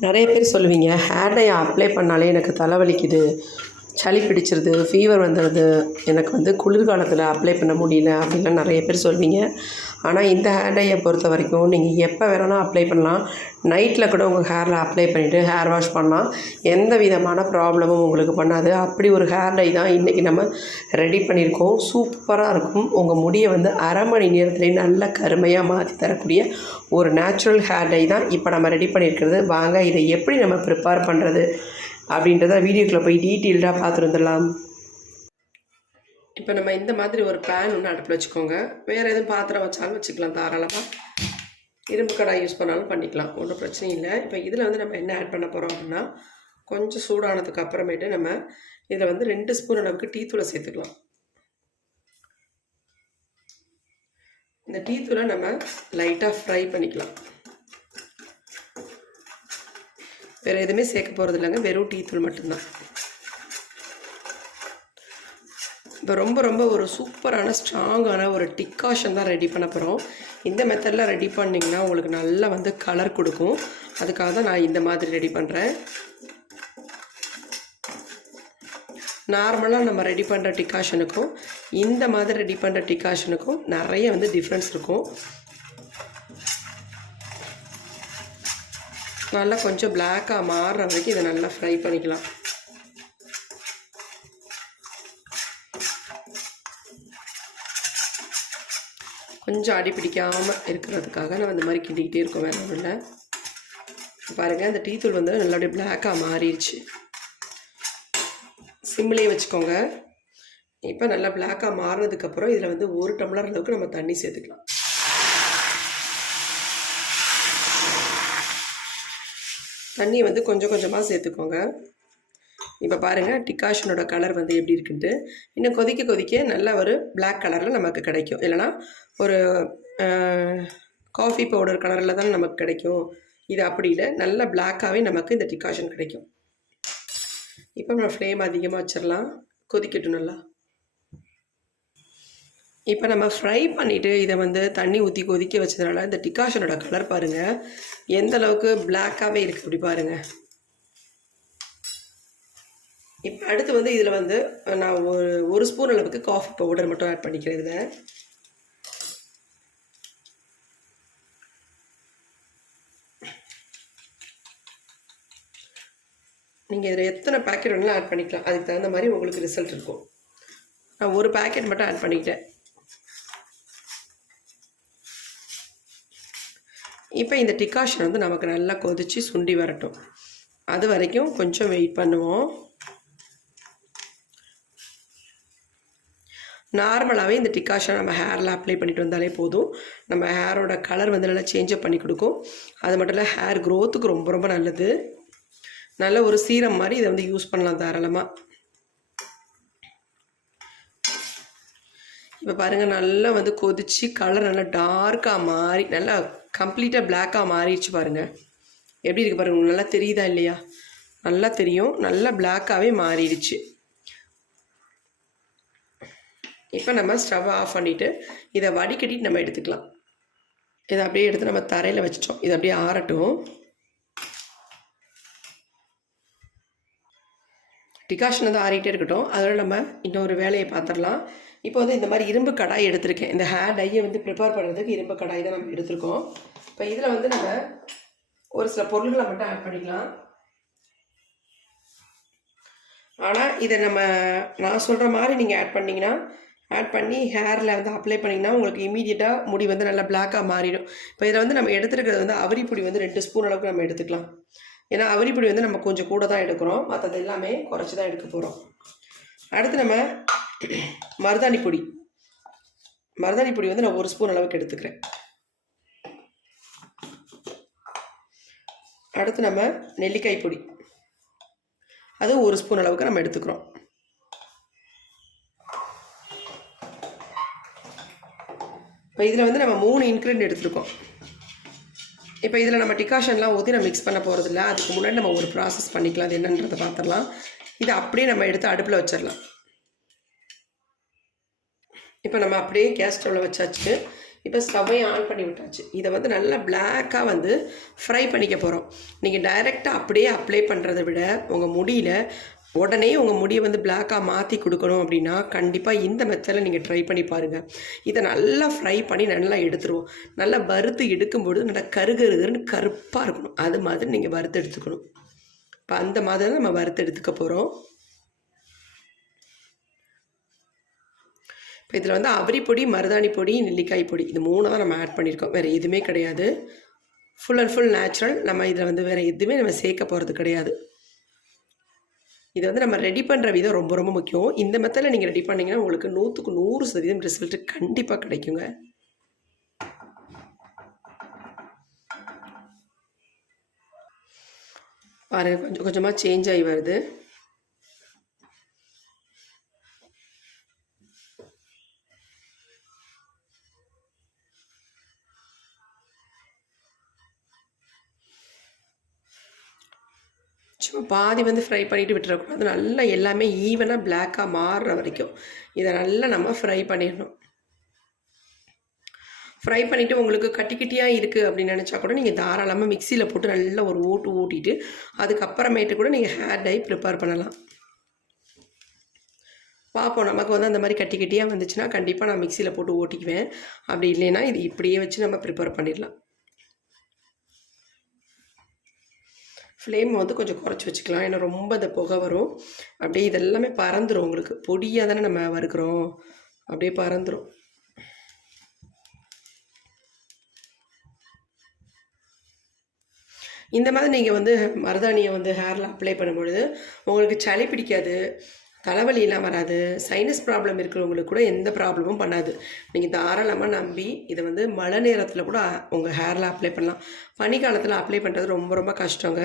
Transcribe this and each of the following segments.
நிறைய பேர் சொல்லுவீங்க ஹேர் டை அப்ளை பண்ணாலே எனக்கு தலைவலிக்குது சளி பிடிச்சிருது ஃபீவர் வந்துடுது எனக்கு வந்து குளிர்காலத்தில் அப்ளை பண்ண முடியல அப்படின்லாம் நிறைய பேர் சொல்வீங்க. ஆனால் இந்த ஹேர் டையை பொறுத்த வரைக்கும் நீங்கள் எப்போ வேணாலும் அப்ளை பண்ணலாம். நைட்டில் கூட உங்கள் ஹேரில் அப்ளை பண்ணிவிட்டு ஹேர் வாஷ் பண்ணலாம். எந்த விதமான ப்ராப்ளமும் உங்களுக்கு பண்ணாது. அப்படி ஒரு ஹேர் டை தான் இன்றைக்கி நம்ம ரெடி பண்ணியிருக்கோம். சூப்பராக இருக்கும். உங்கள் முடியை வந்து அரை மணி நேரத்துலேயே நல்ல கருமையாக மாற்றி தரக்கூடிய ஒரு நேச்சுரல் ஹேர் டை தான் இப்போ நம்ம ரெடி பண்ணியிருக்கிறது. வாங்க இதை எப்படி நம்ம ப்ரிப்பேர் பண்ணுறது அப்படின்றத வீடியோக்குள்ளே போய் டீட்டெயில்டாக பார்த்துட்டு வந்துடலாம் இப்போ நம்ம இந்த மாதிரி ஒரு பேன் ஒன்று அடுப்பில் வச்சுக்கோங்க. வேறு எதுவும் பாத்திரம் வச்சாலும் வச்சுக்கலாம் தாராளமாக இரும்பு கடாய் யூஸ் பண்ணாலும் பண்ணிக்கலாம். ஒன்றும் பிரச்சனை இல்லை. இப்போ இதில் வந்து நம்ம என்ன ஆட் பண்ண போகிறோம் அப்படின்னா கொஞ்சம் சூடானதுக்கு அப்புறமேட்டு நம்ம இதில் வந்து ரெண்டு ஸ்பூன் அளவுக்கு டீத்தூளை சேர்த்துக்கலாம். இந்த டீத்தூளை நம்ம லைட்டாக ஃப்ரை பண்ணிக்கலாம். வேறு எதுவுமே சேர்க்க போகிறது இல்லைங்க. வெறும் டீ தூள் மட்டும்தான். இப்போ ரொம்ப ரொம்ப ஒரு சூப்பரான ஸ்ட்ராங்கான ஒரு டிக்காஷன் தான் ரெடி பண்ண போகிறோம் இந்த மெத்தடில் ரெடி பண்ணிங்கன்னா உங்களுக்கு நல்லா வந்து கலர் கொடுக்கும். அதுக்காக தான் நான் இந்த மாதிரி ரெடி பண்ணுறேன் நார்மலாக நம்ம ரெடி பண்ணுற டிக்காஷனுக்கும் இந்த மாதிரி ரெடி பண்ணுற டிக்காஷனுக்கும் நிறைய வந்து டிஃப்ரென்ஸ் இருக்கும். நல்லா கொஞ்சம் பிளாக்காக மாறுற வரைக்கும் இதை நல்லா ஃப்ரை பண்ணிக்கலாம். கொஞ்சம் அடி பிடிக்காமல் இருக்கிறதுக்காக நம்ம இந்த மாதிரி கிண்டிக்கிட்டே இருக்கோம் வேறு இல்லை பாருங்கள் அந்த டீத்தூள் வந்து வந்து நல்லபடியாக பிளாக்காக மாறிடுச்சு. சிம்லேயே வச்சுக்கோங்க. இப்போ நல்லா பிளாக்காக மாறினதுக்கப்புறம் இதில் வந்து ஒரு டம்ளர் அளவுக்கு நம்ம தண்ணி சேர்த்துக்கலாம். தண்ணியை வந்து கொஞ்சம் கொஞ்சமாக சேர்த்துக்கோங்க. இப்போ பாருங்கள் டிகாஷனோட கலர் வந்து எப்படி இருக்குன்ட்டு. இன்னும் கொதிக்க கொதிக்க நல்ல ஒரு பிளாக் கலரில் நமக்கு கிடைக்கும். இல்லைனா ஒரு காஃபி பவுடர் கலரில் தான் நமக்கு கிடைக்கும். இது அப்படி இல்லை. நல்ல பிளாக்காகவே நமக்கு இந்த டிகாஷன் கிடைக்கும். இப்போ நம்ம ஃப்ளேம் அதிகமாக வச்சிடலாம் கொதிக்கட்டும் நல்லா. இப்போ நம்ம ஃப்ரை பண்ணிவிட்டு இதை வந்து தண்ணி ஊற்றி கொதிக்க வச்சதுனால இந்த டிகாஷனோட கலர் பாருங்கள் எந்த அளவுக்கு பிளாக்காகவே இருக்குது அப்படி பாருங்கள் இப்போ அடுத்து வந்து இதில் வந்து நான் ஒரு ஒரு ஸ்பூன் அளவுக்கு காஃபி பவுடர் மட்டும் ஆட் பண்ணிக்கிறேன் இதில். நீங்கள் இதில் எத்தனை பேக்கெட் வேணாலும் ஆட் பண்ணிக்கலாம். அதுக்கு தகுந்த மாதிரி உங்களுக்கு ரிசல்ட் இருக்கும். நான் ஒரு பேக்கெட் மட்டும் ஆட் பண்ணிக்கிட்டேன் இப்போ இந்த டிகாஷன் வந்து நமக்கு நல்லா கொதித்து சுண்டி வரட்டும். அது வரைக்கும் கொஞ்சம் வெயிட் பண்ணுவோம். நார்மலாகவே இந்த டிகாஷன் நம்ம ஹேரில் அப்ளை பண்ணிட்டு வந்தாலே போதும். நம்ம ஹேரோட கலர் வந்து நல்லா சேஞ்சப் பண்ணி கொடுக்கும். அது மட்டும் இல்லை ஹேர் க்ரோத்துக்கு ரொம்ப ரொம்ப நல்லது. நல்ல ஒரு சீரம் மாதிரி இதை வந்து யூஸ் பண்ணலாம் தாராளமாக இப்போ பாருங்கள் நல்லா வந்து கொதித்து கலர் நல்லா டார்க்காக மாறி நல்லா கம்ப்ளீட்டாக பிளாக்காக மாறிடுச்சு பாருங்கள் எப்படி இருக்குது பாருங்கள் உங்களுக்கு நல்லா தெரியுதா இல்லையா? நல்லா தெரியும் நல்லா பிளாக்காகவே மாறிடுச்சு. இப்போ நம்ம ஸ்டவ் ஆஃப் பண்ணிவிட்டு இதை வடிகட்டிட்டு நம்ம எடுத்துக்கலாம். இதை அப்படியே எடுத்து நம்ம தரையில் வச்சிட்டோம். இதை அப்படியே ஆறட்டும். டிகாஷன் வந்து ஆறிட்டே இருக்கட்டும். அதோட நம்ம இன்னொரு வேலையை பார்த்துடலாம். இப்போ வந்து இந்த மாதிரி இரும்பு கடாய் எடுத்திருக்கேன். இந்த ஹேர் டையை வந்து ப்ரிப்பேர் பண்ணுறதுக்கு இரும்பு கடாய் தான் நம்ம எடுத்திருக்கோம். இப்போ இதில் வந்து நம்ம ஒரு சில பொருள்களை மட்டும் ஆட் பண்ணிக்கலாம். ஆனால் இதை நம்ம நான் சொல்கிற மாதிரி நீங்கள் ஆட் பண்ணிங்கன்னா ஆட் பண்ணி ஹேரில் வந்து அப்ளை பண்ணிங்கன்னா உங்களுக்கு இமீடியட்டாக முடி வந்து நல்லா பிளாக்காக மாறிடும். இப்போ இதில் வந்து நம்ம எடுத்துருக்கிறது வந்து அவரி பொடி வந்து ரெண்டு ஸ்பூன் அளவுக்கு நம்ம எடுத்துக்கலாம். ஏன்னா அவரி பொடி வந்து நம்ம கொஞ்சம் கூட தான் எடுக்கிறோம். மற்றது எல்லாமே குறைச்சி தான் எடுக்க போகிறோம் அடுத்து நம்ம மருதாணி பொடி. மருதாணி பொடி வந்து நான் ஒரு ஸ்பூன் அளவுக்கு எடுத்துக்கிறேன். அடுத்து நம்ம நெல்லிக்காய் பொடி. அது ஒரு ஸ்பூன் அளவுக்கு நம்ம எடுத்துக்கிறோம். இப்போ இதில் வந்து நம்ம மூணு இன்க்ரீடியன்ட் எடுத்துருக்கோம். இப்போ இதில் நம்ம டிகாஷன்லாம் ஊற்றி நம்ம மிக்ஸ் பண்ண போகிறதில்ல அதுக்கு முன்னாடி நம்ம ஒரு ப்ராசஸ் பண்ணிக்கலாம். அது என்னன்றதை பார்த்துடலாம். இதை அப்படியே நம்ம எடுத்து அடுப்பில் வச்சிடலாம். இப்போ நம்ம அப்படியே கேஸ் ஸ்டவ்வில் வச்சாச்சு. இப்போ ஸ்டவ்வையும் ஆன் பண்ணி விட்டாச்சு. இதை வந்து நல்லா பிளாக்காக வந்து ஃப்ரை பண்ணிக்க போகிறோம் நீங்கள் டைரெக்டாக அப்படியே அப்ளை பண்ணுறதை விட உங்கள் முடியில் உடனே உங்கள் முடியை வந்து பிளாக்காக மாற்றி கொடுக்கணும் அப்படின்னா கண்டிப்பாக இந்த மெத்தடில் நீங்கள் ட்ரை பண்ணி பாருங்கள் இதை நல்லா ஃப்ரை பண்ணி நல்லா எடுத்துருவோம். நல்லா வறுத்து எடுக்கும்பொழுது நல்லா கருகருகருன்னு கருப்பாக இருக்கணும். அது மாதிரி நீங்கள் வறுத்து எடுத்துக்கணும். இப்போ அந்த மாதிரி நம்ம வறுத்து எடுத்துக்க போகிறோம் இப்போ இதில் வந்து அவரி பொடி மருதாணி பொடி நெல்லிக்காய் பொடி இது மூணு தான் நம்ம ஆட் பண்ணியிருக்கோம். வேறு எதுவுமே கிடையாது. ஃபுல் அண்ட் ஃபுல் நேச்சுரல் நம்ம இதில் வந்து வேறு எதுவுமே நம்ம சேர்க்க போகிறது கிடையாது. இதை வந்து நம்ம ரெடி பண்ணுற விதம் ரொம்ப ரொம்ப முக்கியம். இந்த மெத்தடில் நீங்கள் ரெடி பண்ணிங்கன்னா உங்களுக்கு நூற்றுக்கு நூறு சதவீதம் ரிசல்ட்டு கண்டிப்பாக கிடைக்குங்க. பாருங்கள் கொஞ்சம் கொஞ்சமாக சேஞ்ச் ஆகி வருது. பாதி வந்து ஃப்ரை பண்ணிவிட்டு விட்டுறக்கூடாது. நல்லா எல்லாமே ஈவனாக பிளாக்காக மாறுற வரைக்கும். இதை நல்லா நம்ம ஃப்ரை பண்ணிடணும். ஃப்ரை பண்ணிவிட்டு உங்களுக்கு கட்டி கட்டியாக இருக்குது அப்படின்னு நினச்சா கூட நீங்கள் தாராளமாக மிக்சியில் போட்டு நல்லா ஒரு ஓட்டு ஓட்டிட்டு அதுக்கப்புறமேட்டு கூட நீங்கள் ஹேர் டை ப்ரிப்பேர் பண்ணலாம். பார்ப்போம் நமக்கு வந்து அந்த மாதிரி கட்டி கட்டியாக வந்துச்சுன்னா கண்டிப்பாக நான் மிக்சியில் போட்டு ஓட்டிக்குவேன். அப்படி இல்லைன்னா இது இப்படியே வச்சு நம்ம ப்ரிப்பேர் பண்ணிடலாம். ஃப்ளேம் வந்து கொஞ்சம் குறைச்சி வச்சுக்கலாம். ஏன்னா ரொம்ப அந்த புகை வரும். அப்படியே இதெல்லாமே பறந்துடும் உங்களுக்கு. பொடியாக தானே நம்ம வறுக்கிறோம். அப்படியே பறந்துடும் இந்த மாதிரி நீங்கள் வந்து மருதாணியை வந்து ஹேரில் அப்ளை பண்ணும்பொழுது உங்களுக்கு சளி பிடிக்காது. தலைவலியெல்லாம் வராது. சைனஸ் ப்ராப்ளம் இருக்கிறவங்களுக்கு கூட எந்த ப்ராப்ளமும் பண்ணாது. நீங்கள் தாராளமாக நம்பி இதை வந்து மழை நேரத்தில் கூட உங்கள் ஹேரில் அப்ளை பண்ணலாம். பனிக்காலத்தில் அப்ளை பண்ணுறது ரொம்ப ரொம்ப கஷ்டங்க.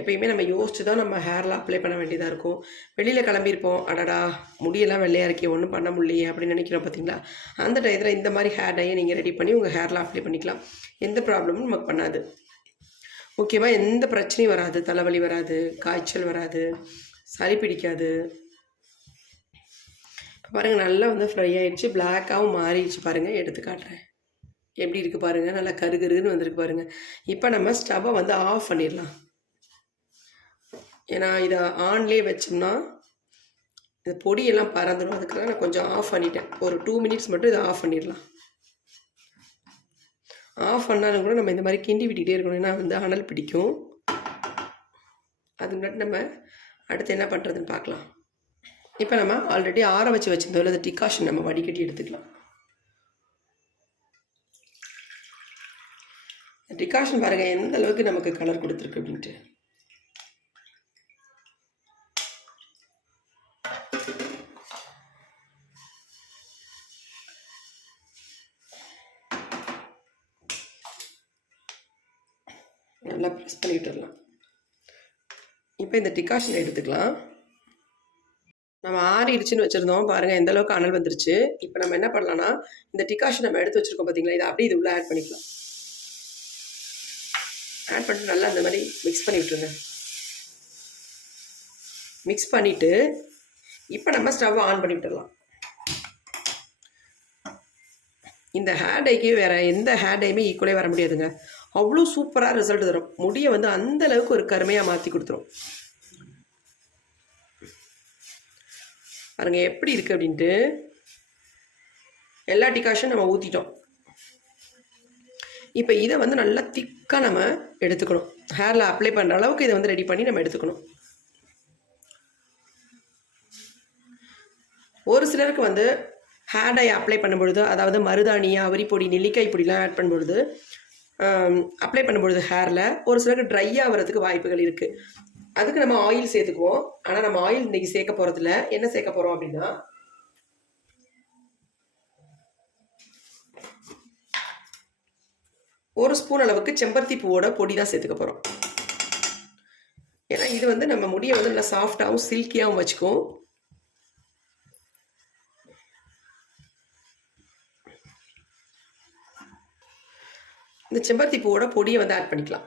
எப்பயுமே நம்ம யோசிச்சு தான் நம்ம ஹேரில் அப்ளை பண்ண வேண்டியதாக இருக்கும். வெளியில் கிளம்பியிருப்போம். அடடா முடியெல்லாம் வெள்ளையாக இருக்கே ஒன்றும் பண்ண முடியலையே அப்படின்னு நினைக்கிறோம் பார்த்தீங்களா? அந்த டயத்தில் இந்த மாதிரி ஹேர் டையை நீங்கள் ரெடி பண்ணி உங்கள் ஹேரில் அப்ளை பண்ணிக்கலாம். எந்த ப்ராப்ளமும் நமக்கு பண்ணாது. முக்கியமாக எந்த பிரச்சனையும் வராது. தலைவலி வராது காய்ச்சல் வராது சளி பிடிக்காது பாருங்கள் நல்லா வந்து ஃப்ரை ஆகிடுச்சு பிளாக்காகவும் மாறிடுச்சு பாருங்கள் எடுத்து காட்டுறேன். எப்படி இருக்குது பாருங்கள் நல்லா கருகருன்னு வந்திருக்கு பாருங்கள் இப்போ நம்ம ஸ்டவ்வை வந்து ஆஃப் பண்ணிடலாம். ஏன்னா இதை ஆன்லேயே வச்சோம்னா இந்த பொடியெல்லாம் பறந்துடும் அதுக்கெல்லாம் நான் கொஞ்சம் ஆஃப் பண்ணிட்டேன். ஒரு டூ மினிட்ஸ் மட்டும் இதை ஆஃப் பண்ணிடலாம். ஆஃப் பண்ணாலும் கூட நம்ம இந்த மாதிரி கிண்டி விட்டுக்கிட்டே இருக்கணும். ஏன்னா வந்து அனல் பிடிக்கும். அது முன்னாடி நம்ம அடுத்து என்ன பண்ணுறதுன்னு பார்க்கலாம். இப்போ நம்ம ஆல்ரெடி ஆற வச்சு வச்சிருந்தோம் அந்த டிகாஷன் நம்ம வடிகட்டி எடுத்துக்கலாம். டிகாஷன் பாருங்கள் எந்த அளவுக்கு நமக்கு கலர் கொடுத்துருக்கு அப்படின்ட்டு. நல்லா ப்ரெஸ் பண்ணி இப்போ இந்த டிகாஷன் எடுத்துக்கலாம். நம்ம ஆறிடுச்சுன்னு வச்சுருந்தோம். பாருங்கள் எந்த அளவுக்கு அனல் வந்துருச்சு. இப்போ நம்ம என்ன பண்ணலாம்னா இந்த டிகாஷன் நம்ம எடுத்து வச்சுருக்கோம் பார்த்தீங்களா இதை அப்படியே இது உள்ளே ஆட் பண்ணிக்கலாம். ஆட் பண்ணிட்டு நல்லா அந்த மாதிரி மிக்ஸ் பண்ணி விட்டுருங்க. மிக்ஸ் பண்ணிவிட்டு இப்போ நம்ம ஸ்டவ் ஆன் பண்ணி விட்டுடலாம் இந்த ஹேர் டைக்கு வேறு எந்த ஹேர் டையுமே ஈக்குவலே வர முடியாதுங்க. அவ்வளோ சூப்பராக ரிசல்ட் தரும். முடியை வந்து அந்த அளவுக்கு ஒரு கருமையாக மாற்றி கொடுத்துரும். பாருங்க எப்படி இருக்குது அப்படின்ட்டு. எல்லா டிகாஷும் நம்ம ஊற்றிட்டோம் இப்போ இதை வந்து நல்லா திக்காக நம்ம எடுத்துக்கணும். ஹேரில் அப்ளை பண்ணுற அளவுக்கு இதை வந்து ரெடி பண்ணி நம்ம எடுத்துக்கணும். ஒரு சிலருக்கு வந்து ஹேர் டை அப்ளை பண்ணும்பொழுது அதாவது மருதாணி அவரி பொடி நெல்லிக்காய் பொடிலாம் ஆட் பண்ணும்பொழுது அப்ளை பண்ணும்பொழுது ஹேரில் ஒரு சிலருக்கு ட்ரை ஆகிறதுக்கு வாய்ப்புகள் இருக்குது அதுக்கு நம்ம ஆயில் சேர்த்துக்குவோம். ஆனால் நம்ம ஆயில் இன்றைக்கி சேர்க்க போகிறதில்ல என்ன சேர்க்க போகிறோம் அப்படின்னா ஒரு ஸ்பூன் அளவுக்கு செம்பருத்தி பூவோட பொடி தான் சேர்த்துக்க போகிறோம் ஏன்னா இது வந்து நம்ம முடியை வந்து நல்லா சாஃப்டாகவும் சில்கியாகவும் வச்சுக்கும். இந்த செம்பருத்தி பூவோட பொடியை வந்து ஆட் பண்ணிக்கலாம்.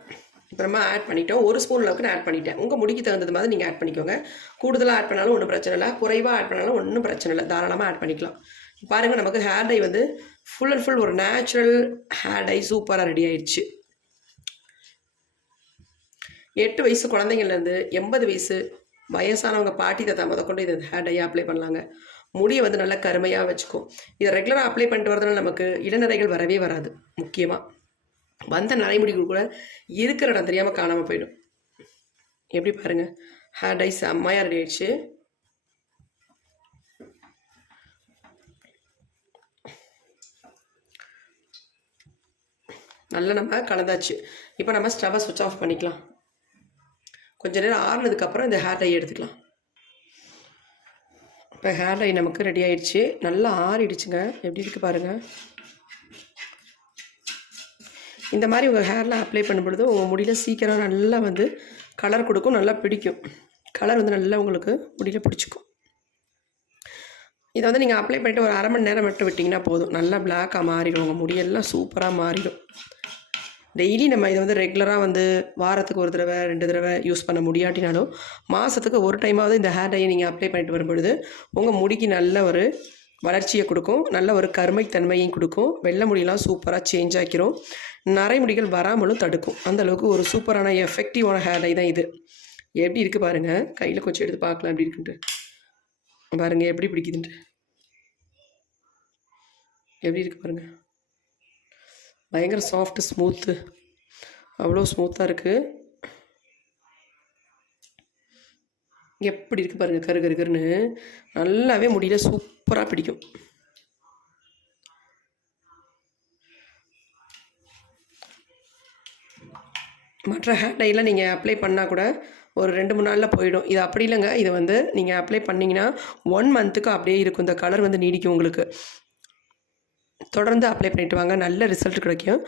அப்புறமா ஆட் பண்ணிட்டோம். ஒரு ஸ்பூன் அளவுக்கு நான் ஆட் பண்ணிட்டேன். உங்கள் முடிக்கு தகுந்தது மாதிரி நீங்கள் ஆட் பண்ணிக்கோங்க. கூடுதலாக ஆட் பண்ணாலும் ஒன்றும் பிரச்சனை இல்லை. குறைவாக ஆட் பண்ணாலும் ஒன்றும் பிரச்சனை இல்லை. தாராளமாக ஆட் பண்ணிக்கலாம். பாருங்கள் நமக்கு ஹேர் டை வந்து ஃபுல் அண்ட் ஃபுல் ஒரு நேச்சுரல் ஹேர் டை சூப்பராக ரெடி ஆயிடுச்சு. எட்டு வயசு குழந்தைங்கள்லேருந்து எண்பது வயசு வயசானவங்க பாட்டி தாத்தா முத கொண்டு இதை ஹேர் டையை அப்ளை பண்ணலாங்க. முடியை வந்து நல்லா கருமையாக வச்சுக்கும். இதை ரெகுலராக அப்ளை பண்ணிட்டு வரதுனால நமக்கு இளநரைகள் வரவே வராது. முக்கியமாக வந்த நரைமுடிகள் கூட இருக்கிற இடம் தெரியாமல் காணாமல் போயிடும். எப்படி பாருங்கள் ஹேர் டை செம்மையாக ரெடி ஆயிடுச்சு. நல்லா நம்ம கலந்தாச்சு. இப்போ நம்ம ஸ்டவ்வை சுவிட்ச் ஆஃப் பண்ணிக்கலாம். கொஞ்ச நேரம் ஆறுனதுக்கப்புறம் இந்த ஹேர் டை எடுத்துக்கலாம். இப்போ ஹேர் டை நமக்கு ரெடி ஆயிடுச்சு. நல்லா ஆறிடுச்சுங்க. எப்படி இருக்குது பாருங்கள் இந்த மாதிரி உங்கள் ஹேரில் அப்ளை பண்ணும்பொழுது உங்கள் முடியில் சீக்கிரம் நல்லா வந்து கலர் கொடுக்கும் நல்லா பிடிக்கும். கலர் வந்து நல்லா உங்களுக்கு முடியில் பிடிச்சிக்கும். இதை வந்து நீங்கள் அப்ளை பண்ணிட்டு ஒரு அரை மணி நேரம் மட்டும் விட்டிங்கன்னா போதும். நல்லா பிளாக்காக மாறிடும். உங்கள் முடியெல்லாம் சூப்பராக மாறிடும். டெய்லி நம்ம இதை வந்து ரெகுலராக வந்து வாரத்துக்கு ஒரு தடவை ரெண்டு தடவை யூஸ் பண்ண முடியாட்டினாலும் மாதத்துக்கு ஒரு டைமாவது இந்த ஹேர் டையை நீங்கள் அப்ளை பண்ணிட்டு வரும்பொழுது உங்கள் முடிக்கு நல்ல ஒரு வளர்ச்சியை கொடுக்கும். நல்ல ஒரு கருமைத்தன்மையும் கொடுக்கும். வெள்ளை முடியெல்லாம் சூப்பராக சேஞ்ச் ஆக்கிரும். நரைமுடிகள் வராமலும் தடுக்கும். அந்த அளவுக்கு ஒரு சூப்பரான எஃபெக்டிவான ஹேர் டை தான் இது. எப்படி இருக்குது பாருங்கள் கையில் கொஞ்சம் எடுத்து பார்க்கலாம் எப்படி இருக்குன்ட்டு. பாருங்கள் எப்படி பிடிக்குதுன்ட்டு. எப்படி இருக்குது பாருங்கள் பயங்கர சாஃப்ட் ஸ்மூத்து அவ்வளோ ஸ்மூத்தாக இருக்குது எப்படி இருக்குது பாருங்கள் கரு கருன்னு நல்லாவே முடியல சூப்பராக பிடிக்கும். மற்ற ஹேர் டைலாம் நீங்கள் அப்ளை பண்ணால் கூட ஒரு ரெண்டு மூணு நாளில் போயிடும். இது அப்படி இல்லைங்க. இதை வந்து நீங்கள் அப்ளை பண்ணிங்கன்னா ஒன் மந்த்துக்கு அப்படியே இருக்கும். இந்த கலர் வந்து நீடிக்கும் உங்களுக்கு. தொடர்ந்து அப்ளை பண்ணிட்டு வாங்க நல்ல ரிசல்ட் கிடைக்கும்.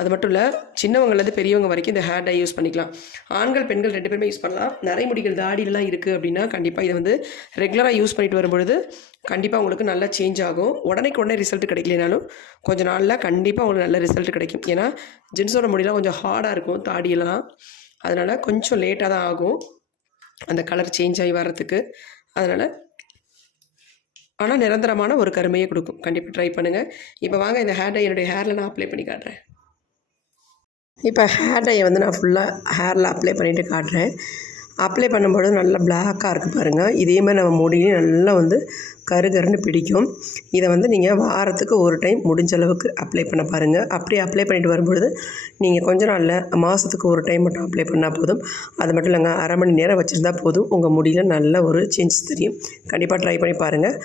அது மட்டும் இல்லை சின்னவங்கலேருந்து பெரியவங்க வரைக்கும் இந்த ஹேர் டை யூஸ் பண்ணிக்கலாம். ஆண்கள் பெண்கள் ரெண்டு பேருமே யூஸ் பண்ணலாம். நரைமுடிகள் தாடிலாம் இருக்குது அப்படின்னா கண்டிப்பாக இதை வந்து ரெகுலராக யூஸ் பண்ணிட்டு வரும்பொழுது கண்டிப்பாக உங்களுக்கு நல்லா சேஞ்ச் ஆகும். உடனேக்கு உடனே ரிசல்ட் கிடைக்கலனாலும் கொஞ்சம் நாளில் கண்டிப்பாக உங்களுக்கு நல்ல ரிசல்ட் கிடைக்கும். ஏன்னா ஜென்ஸோட முடியெல்லாம் கொஞ்சம் ஹார்டாக இருக்கும் தாடியெல்லாம். அதனால் கொஞ்சம் லேட்டாக தான் ஆகும். அந்த கலர் சேஞ்ச் ஆகி வர்றதுக்கு. அதனால் ஆனால் நிரந்தரமான ஒரு கருமையை கொடுக்கும். கண்டிப்பாக ட்ரை பண்ணுங்கள் இப்போ வாங்க இந்த ஹேர் டை என்னுடைய ஹேரில் நான் அப்ளை பண்ணி காட்டுறேன். இப்போ ஹேர் டையை வந்து நான் ஃபுல்லாக ஹேரில் அப்ளை பண்ணிவிட்டு காட்டுறேன். அப்ளை பண்ணும்பொழுது நல்லா பிளாக்காக இருக்குது பாருங்கள் இதே மாதிரி நம்ம முடியும் நல்லா வந்து கரு கருன்னு பிடிக்கும். இதை வந்து நீங்கள் வாரத்துக்கு ஒரு டைம் முடிஞ்ச அளவுக்கு அப்ளை பண்ண பாருங்கள் அப்படி அப்ளை பண்ணிட்டு வரும்பொழுது நீங்கள் கொஞ்ச நாளில் மாதத்துக்கு ஒரு டைம் மட்டும் அப்ளை பண்ணால் போதும். அது மட்டும் இல்லைங்க அரை மணி நேரம் வச்சுருந்தா போதும். உங்கள் முடியில் நல்ல ஒரு சேஞ்சஸ் தெரியும். கண்டிப்பாக ட்ரை பண்ணி பாருங்கள்